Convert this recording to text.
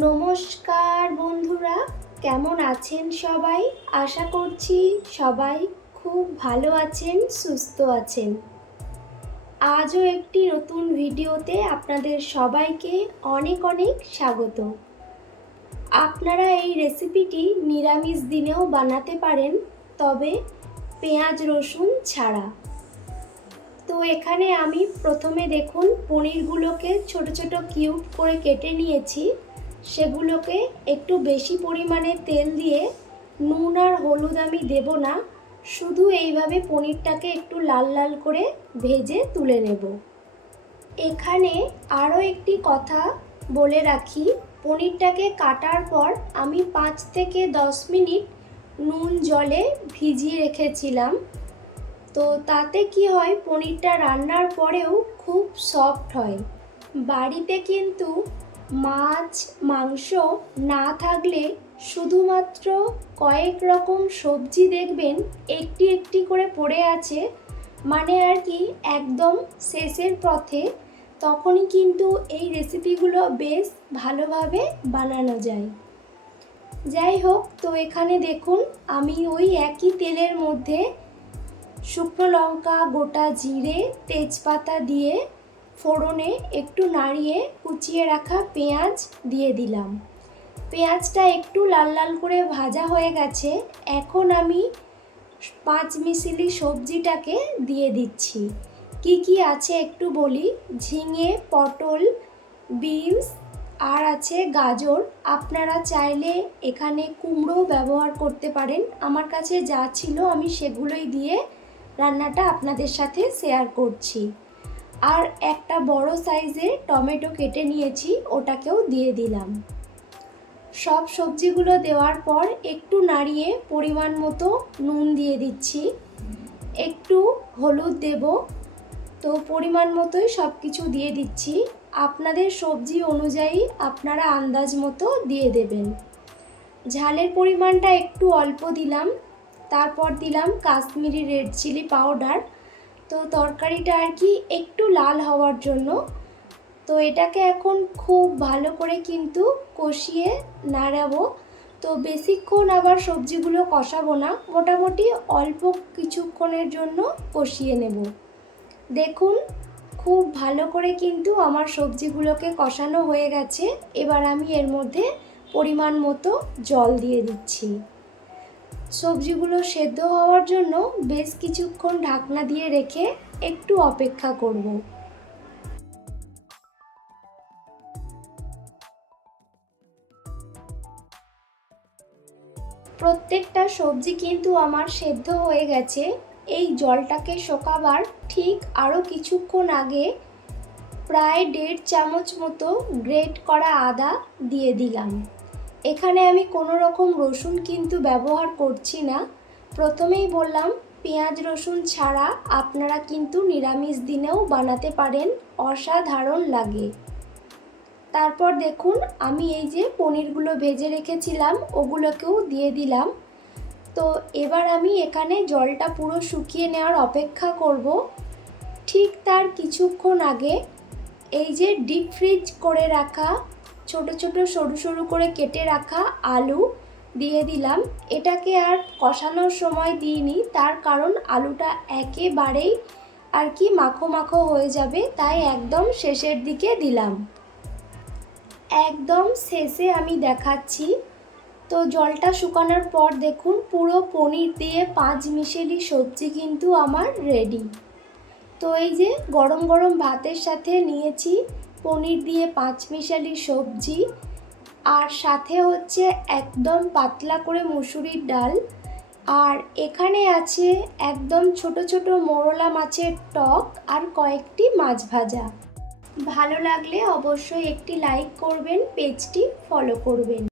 নমস্কার বন্ধুরা, কেমন আছেন সবাই? আশা করছি সবাই খুব ভালো আছেন, সুস্থ আছেন। আজও একটি নতুন ভিডিওতে আপনাদের সবাইকে অনেক অনেক স্বাগত। আপনারা এই রেসিপিটি নিরামিষ দিনেও বানাতে পারেন, তবে পেঁয়াজ রসুন ছাড়া। তো এখানে আমি প্রথমে দেখুন, পনিরগুলোকে ছোট ছোট কিউব করে কেটে নিয়েছি। সেগুলোকে একটু বেশি পরিমাণে তেল দিয়ে নুন আর হলুদ আমি দেব না। শুধু এইভাবে পনিরটাকে একটু লাল লাল করে ভেজে তুলে নেব। এখানে আরও একটি কথা বলে রাখি, পনিরটাকে কাটার পর আমি পাঁচ থেকে দশ মিনিট নুন জলে ভিজিয়ে রেখেছিলাম। তো তাতে কি হয়, পনিরটা রান্নার পরেও খুব সফট হয়। বাড়িতে কিন্তু মাছ, মাংস না থাকলে শুধুমাত্র কয়েক রকম সবজি দেখবেন একটি একটি করে পড়ে আছে। মানে আর কি একদম শেষের পথে। তখনই কিন্তু এই রেসিপিগুলো বেশ ভালোভাবে বানানো যায়। যাই হোক, তো এখানে দেখুন, আমি ওই একই তেলের মধ্যে শুকনো লঙ্কা, গোটা জিরে, তেজপাতা দিয়ে ফোড়নে একটু নাড়িয়ে কুচিয়ে রাখা পেঁয়াজ দিয়ে দিলাম। পেঁয়াজটা একটু লাল লাল করে ভাজা হয়ে গেছে। এখন আমি পাঁচ মিশিলি সবজিটাকে দিয়ে দিচ্ছি। কি কি আছে একটু বলি? ঝিঙে, পটল, বিনস, আর আছে গাজর। আপনারা চাইলে এখানে কুমড়ো ব্যবহার করতে পারেন। আমার কাছে যা ছিল আমি সেগুলোই দিয়ে রান্নাটা আপনাদের সাথে শেয়ার করছি। আর একটা বড় সাইজের টমেটো কেটে নিয়েছি, ওটাকেও দিয়ে দিলাম। সব সবজিগুলো দেওয়ার পর একটু নাড়িয়ে পরিমাণ মতো নুন দিয়ে দিচ্ছি। একটু হলুদ দেব, তো পরিমাণ মতোই সব কিছু দিয়ে দিচ্ছি। আপনাদের সবজি অনুযায়ী আপনারা আন্দাজ মতো দিয়ে দেবেন। ঝালের পরিমাণটা একটু অল্প দিলাম, তারপর দিলাম কাশ্মীরি রেড চিলি পাউডার। তো তরকারিটা আর কি একটু লাল হওয়ার জন্য। তো এটাকে এখন খুব ভালো করে কিন্তু কষিয়ে নাড়াবো। তো বেশিক্ষণ আবার সবজিগুলো কষাবো না, মোটামুটি অল্প কিছুক্ষণের জন্য কষিয়ে নেব। দেখুন, খুব ভালো করে কিন্তু আমার সবজিগুলোকে কষানো হয়ে গেছে। এবার আমি এর মধ্যে পরিমাণ মতো জল দিয়ে দিচ্ছি। সবজিগুলো সেদ্ধ হওয়ার জন্য বেশ কিছুক্ষণ ঢাকনা দিয়ে রেখে একটু অপেক্ষা করব। প্রত্যেকটা সবজি কিন্তু আমার সেদ্ধ হয়ে গেছে। এই জলটাকে শোকাবার ঠিক আরও কিছুক্ষণ আগে প্রায় দেড় চামচ মতো গ্রেট করা আদা দিয়ে দিলাম। এখানে আমি কোনো রকম রসুন কিন্তু ব্যবহার করছি না। প্রথমেই বললাম, পেঁয়াজ রসুন ছাড়া আপনারা কিন্তু নিরামিষ দিনেও বানাতে পারেন, অসাধারণ লাগে। তারপর দেখুন, আমি এই যে পনিরগুলো ভেজে রেখেছিলাম, ওগুলোকেও দিয়ে দিলাম। তো এবার আমি এখানে জলটা পুরো শুকিয়ে নেওয়ার অপেক্ষা করব। ঠিক তার কিছুক্ষণ আগে এই যে ডিপ ফ্রিজ করে রাখা ছোট ছোট সরু সরু করে কেটে রাখা আলু দিয়ে দিলাম। এটাকে আর কষানোর সময় দিইনি, তার কারণ আলুটা একেবারেই আর কি মাখো মাখো হয়ে যাবে, তাই একদম শেষের দিকে দিলাম। একদম শেষে আমি দেখাচ্ছি। তো জলটা শুকানোর পর দেখুন, পুরো পনির দিয়ে পাঁচ মিশেলি সবজি কিন্তু আমার রেডি। তো এই যে গরম গরম ভাতের সাথে নিয়েছি পনির দিয়ে পাঁচমিশালি সবজি আর সাথে হচ্ছে একদম পাতলা করে মুসুরির ডাল। আর এখানে আছে একদম ছোট ছোট মোরলা মাছের টক আর কয়েকটি মাছ ভাজা। ভালো লাগলে অবশ্যই একটি লাইক করবেন, পেজটি ফলো করবেন।